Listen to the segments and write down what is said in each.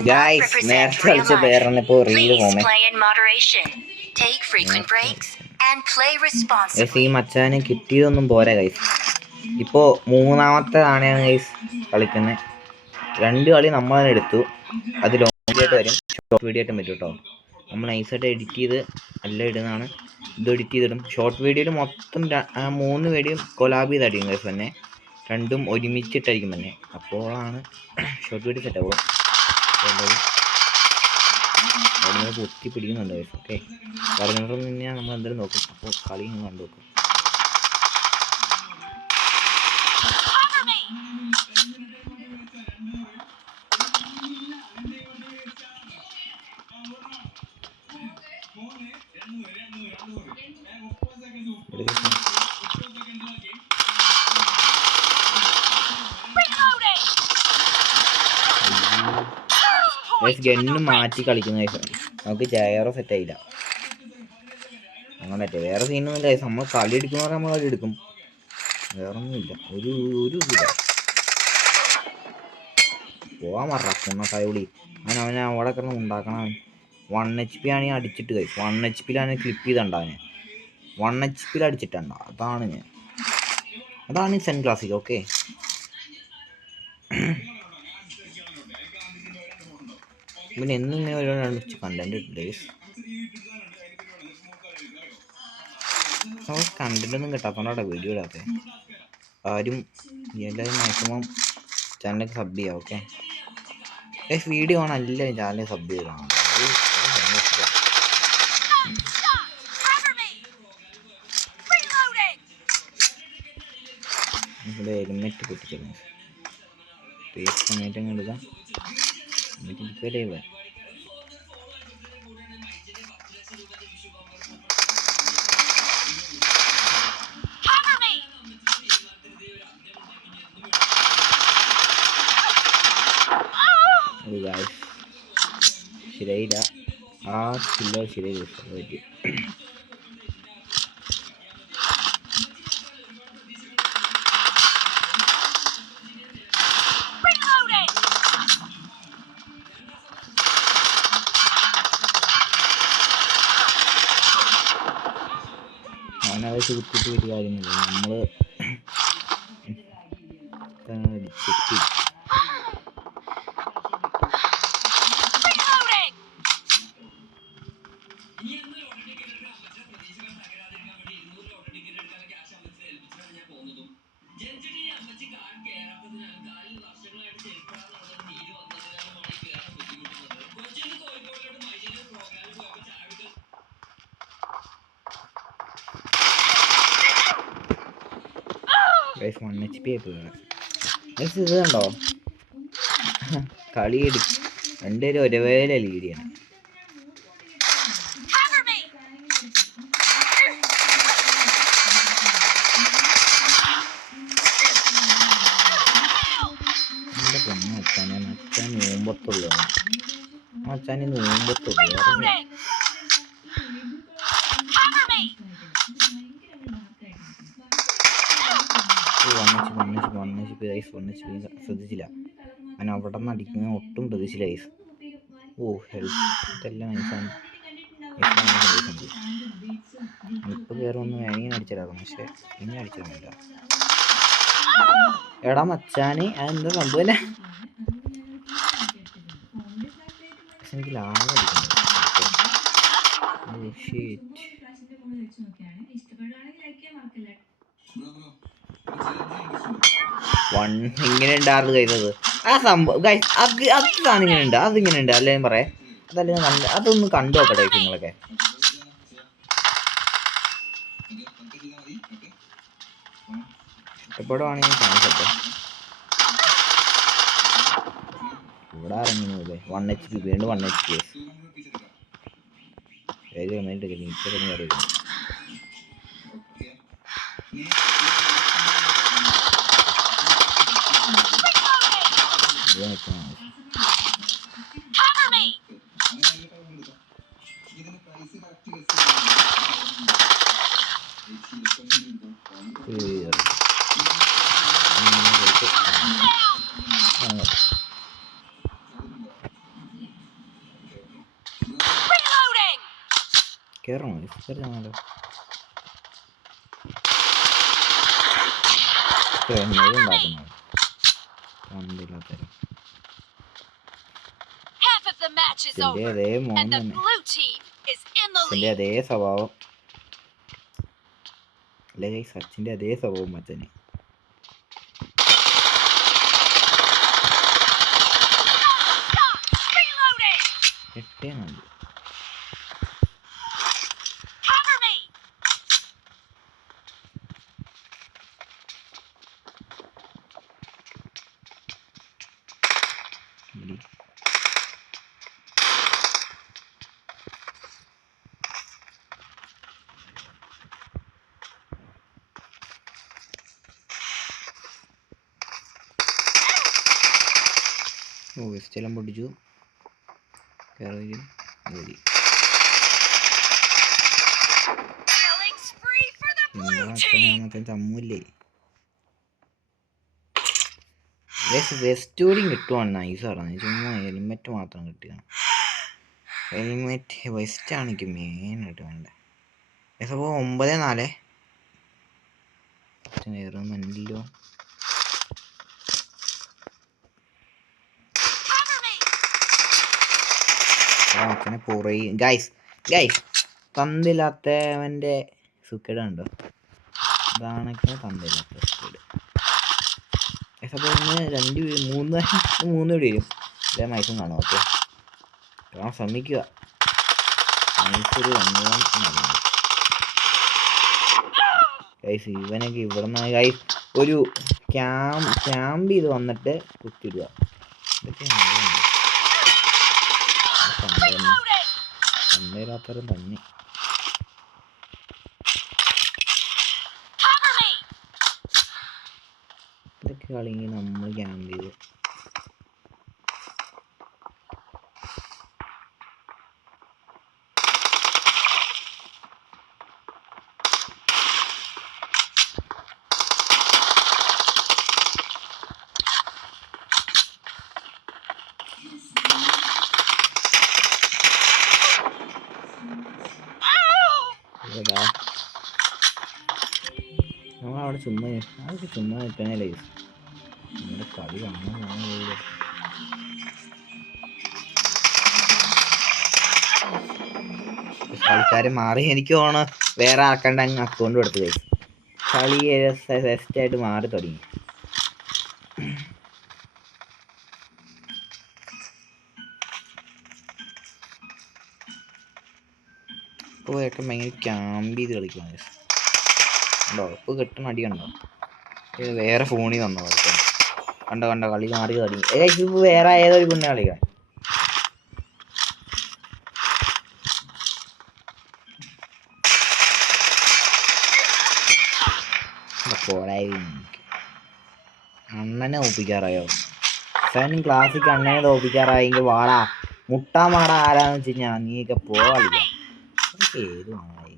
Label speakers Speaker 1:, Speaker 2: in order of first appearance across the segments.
Speaker 1: represent
Speaker 2: നേരത്തെ കളിച്ച. പേരാണ് ഇപ്പോ reel
Speaker 1: Please play in moderation. Take frequent breaks and play
Speaker 2: guys ഈ. മച്ചാന് കിട്ടിയതൊന്നും പോരാ ഗൈസ് ഇപ്പോൾ മൂന്നാമത്തെ ആണെയാണ് ഗൈസ് കളിക്കുന്നത് രണ്ട് കളി നമ്മൾ എടുത്തു. അത് ലോങ് ആയിട്ട് വരും. ഷോർട്ട് വീഡിയോ ആയിട്ടും പറ്റും കേട്ടോ നമ്മൾ നൈസായിട്ട് എഡിറ്റ് ചെയ്ത് എല്ലാം ഇടുന്നതാണ്. ഇത് എഡിറ്റ് ചെയ്തിടും. ഷോർട്ട് വീഡിയോയിൽ മൊത്തം മൂന്ന് വീഡിയോ കൊലാബ് ചെയ്തായിരിക്കും ഗൈസ് തന്നെ രണ്ടും ഒരുമിച്ചിട്ടായിരിക്കും തന്നെ അപ്പോഴാണ് ഷോർട്ട് വീഡിയോ സെറ്റ് ആവുക. അവിടെ പൊത്തി പിടിക്കുന്നുണ്ട്. ഓക്കെ. പറഞ്ഞിട്ട് തന്നെയാണ് നമ്മൾ എന്തായാലും നോക്കും. അപ്പോൾ കളി കണ്ടു നോക്കും ഗണ്ണ് മാറ്റി കളിക്കുന്ന നമുക്ക് ജയറോ സെറ്റ് ആയില്ല. അങ്ങനെ വേറെ സീനൊന്നുമില്ല ഗൈസ് നമ്മൾ കളി എടുക്കുന്ന നമ്മൾ കളി എടുക്കും. വേറെ ഒന്നുമില്ല ഒരു ഒരു ഇതില്ല പോവാൻ പറ. കുണ്ണത്തായോളി അവൻ അവൻ അവിടെ കിടന്ന് ഉണ്ടാക്കണം വൺ എച്ച് പി ആണ് അടിച്ചിട്ട് കഴിച്ചു വൺ എച്ച് പിയിലാണ് ക്ലിപ്പ് ചെയ്തണ്ട അവന്. വൺ എച്ച് പിയിൽ അടിച്ചിട്ടുണ്ട. അതാണ് ഞാൻ. അതാണ് സെൻ ക്ലാസിക് ഓക്കെ പിന്നെ എന്നും ഇങ്ങനെ ഒരു കണ്ടന്റ് ഡേയ്സ് കണ്ടന്റ് ഒന്നും കിട്ടാത്തോണ്ടാ വീഡിയോ ഇടാത്ത. ആരും എല്ലാവരും മാക്സിമം ചാനലൊക്കെ സബ് ചെയ്യാം ഓക്കെ വീഡിയോ ആണ് എല്ലാവരും ചാനലിൽ സബ് ചെയ്യണം. ഇവിടെ ഹെൽമെറ്റ് പൊട്ടിച്ചിരുന്നു പേസ് സമയത്ത് എടുക്കാം. Guys. ശരിയായില്ല ആ കില്ലോ ശരിയായി പറ്റി അവനത് കുത്തിയിട്ട് ഒരു കാര്യമില്ല. നമ്മൾ അടിച്ചിട്ട് കയറാത്തതിനാൽ കാലിൽ എച്ച് പി ആയി ഇത് കണ്ടോ? കളി രണ്ടുപേരും ഒരേപോലെ ലീഡിയാണ് പൊന്നു അച്ഛനെ അച്ഛൻ നോമ്പത്തുള്ളൂ. അച്ഛന് നോമ്പത്തുള്ളൂ. വന്നേച്ച് വന്നേച്ച് വണ്ണച്ച് പി ഐസ് വന്നേച്ച് ശ്രദ്ധിച്ചില്ല. ഞാൻ അവിടെ നിന്ന് അടിക്കുന്ന ഒട്ടും പ്രതീക്ഷിച്ചില്ല ഐസ് ഓ ഹെൽത്ത് ഇതെല്ലാം ഐസാണ് ഇപ്പോൾ കയറി ഒന്ന് വേണമെങ്കിൽ അടിച്ചിടാം പക്ഷേ ഇനി അടിച്ചിടുന്നില്ല എടാ മച്ചാനെ അതെന്താ സംഭവം അല്ലേ? പക്ഷെ എനിക്ക് ലാഭം അടിക്കുന്നു വൺ ഇങ്ങനെ ഉണ്ടായിരുന്നു കഴിയുന്നത് ആ സംഭവം അത് അത് സാധനം ഇങ്ങനെ ഉണ്ട് അതിങ്ങനെ ഉണ്ട് അല്ലേ ഞാൻ പറയാം? അതല്ലേ നല്ല അതൊന്ന് കണ്ടു നോക്കട്ടെ നിങ്ങളൊക്കെ. ഇഷ്ടപ്പെടുവാണെങ്കിൽ ഇവിടെ വൺ എച്ച് പി വീണ്ടും വൺ എച്ച് പി കമ്മിട്ട് എനിക്ക് അറിയില്ല. ഇത് Qué. Pero no
Speaker 1: Half of the match is over. And the blue team is in the lead.
Speaker 2: de. Guys സച്ചിന്റെ അതേ സ്വഭാവം
Speaker 1: മച്ചന്!
Speaker 2: എട്ടേ നാല് ഓ വെസ്റ്റെല്ലാം പൊട്ടിച്ചു. കയറി ചമ്മൂല്ലേ വെസ്റ്റ് കൂടി കിട്ടുവാണ്. നൈസാണ് ചുമ്മാ ഹെൽമെറ്റ് മാത്രം കിട്ടിയാണ് ഹെൽമെറ്റ് വെസ്റ്റ് ആണ് എനിക്ക് മെയിനായിട്ട് വേണ്ടത് അപ്പോൾ ഒമ്പത് നാല്. അച്ഛനെ പുറയും ഗൈസ് ഗൈസ് തന്നില്ലാത്തവന്റെ സുക്കേട് കണ്ടോ? ഇതാണ് തന്നില്ലാത്ത സുക്കേട് ഗൈസ് രണ്ട് മൂന്ന് മൂന്ന് വീട് വരും. ഇതേ മൈസും കാണും ഓക്കെ കാണാൻ ശ്രമിക്കുക. ഗൈസ് ഇവനൊക്കെ ഇവിടെ നിന്ന് ഗൈസ് ഒരു ക്യാം ക്യാമ്പ് ചെയ്ത് വന്നിട്ട് കുത്തിയിടുക. ഇതൊക്കെയാണ് അന്നേരാത്തരം തന്നെ! ഇതൊക്കെ കളി നമ്മൾ ക്യാമ്പ് ചെയ്ത് ഏതാ നമ്മളവിടെ ചുമ്മാ അതൊക്കെ ചുമ്മാ നിൽക്കണേ ലൈസ് നമ്മുടെ കളി കാണാൻ കാണാൻ മാറി. എനിക്ക് ഓണ വേറെ ആക്കണ്ട അങ്ങ് അക്കൗണ്ട് കൊടുത്തു കളി ബെസ്റ്റായിട്ട് മാറി തുടങ്ങി. ഇപ്പോൾ ഏട്ടൻ ഭയങ്കര ക്യാമ്പ് ചെയ്ത് കളിക്കുകയാണ്. കണ്ടോ ഇപ്പോൾ കിട്ടുന്ന അടി കണ്ടോ? ഇത് വേറെ ഫോണിൽ തന്നോ കളിക്കാൻ കണ്ടോ കണ്ടോ കളി മാറി കളി. ഏ ഇപ്പോൾ വേറെ ഏതൊരു പെണ്ണ കളിക്കാൻ അണ്ണനെ ഒപ്പിക്കാറായോ? ഫാനും ക്ലാസ്സിക്ക് അണ്ണനെ തോപ്പിക്കാറായെങ്കിൽ വാടാ. മുട്ടാ മാടാ ആരാന്ന് വെച്ച് കഴിഞ്ഞാൽ നീയൊക്കെ പോവാ കളിക്കാം ഇതൊക്കെ ഏത് മാടായി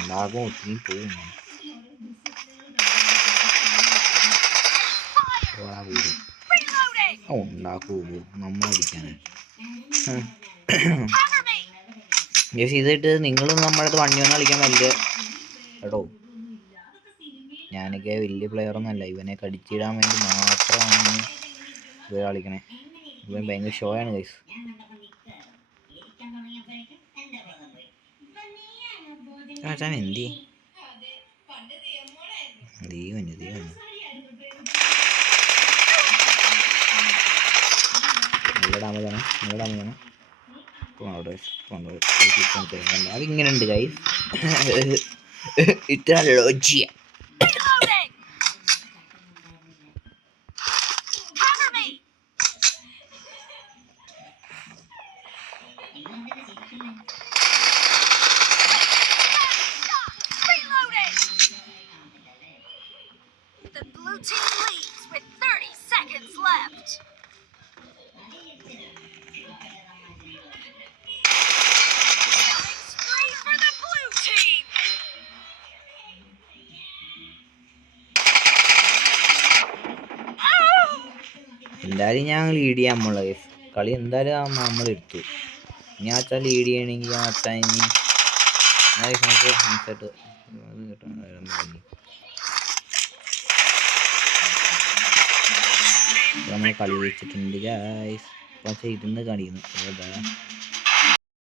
Speaker 2: ഉണ്ടാകും ഒത്തിരി പോകും പോടാ കൂടി
Speaker 1: Reloading!
Speaker 2: ഉണ്ടാക്കൂ നമ്മളടിക്കാന്
Speaker 1: Cover me!
Speaker 2: ജസ്റ്റ് ഇതിട്ട് നിങ്ങളും നമ്മളത് വണ്ടി വന്ന് കളിക്കാൻ വലിയ കേട്ടോ ഞാനൊക്കെ വലിയ പ്ലെയർ ഒന്നല്ല ഇവനെ കടിച്ചിടാൻ വേണ്ടി മാത്രമാണ് ഇവർ കളിക്കണേ. ഇവൻ ഭയങ്കര ഷോ ആണ് ഗൈസ് അതിങ്ങനെ ഉണ്ട് ഗൈസ് ഇത്ര ലോജിയ
Speaker 1: The blue team leads with 30 seconds left. Oh!
Speaker 2: എന്തായാലും ഞാൻ ലീഡ് ചെയ്യാൻ നമ്മളെ ഗൈസ് കളി എന്തായാലും നമ്മൾ എടുത്തു ഇനി ആ അച്ഛൻ ലീഡ് ചെയ്യണമെങ്കിൽ ആ ഇനി എന്നാ guys നമുക്ക് സംസാരിട്ട് അത് കേട്ടോ, അത് നമ്മൾ കളി വെച്ചിട്ടുണ്ട് ഗായ്സ് പക്ഷേ ഇരുന്ന് കളിയുന്നു ഏതാ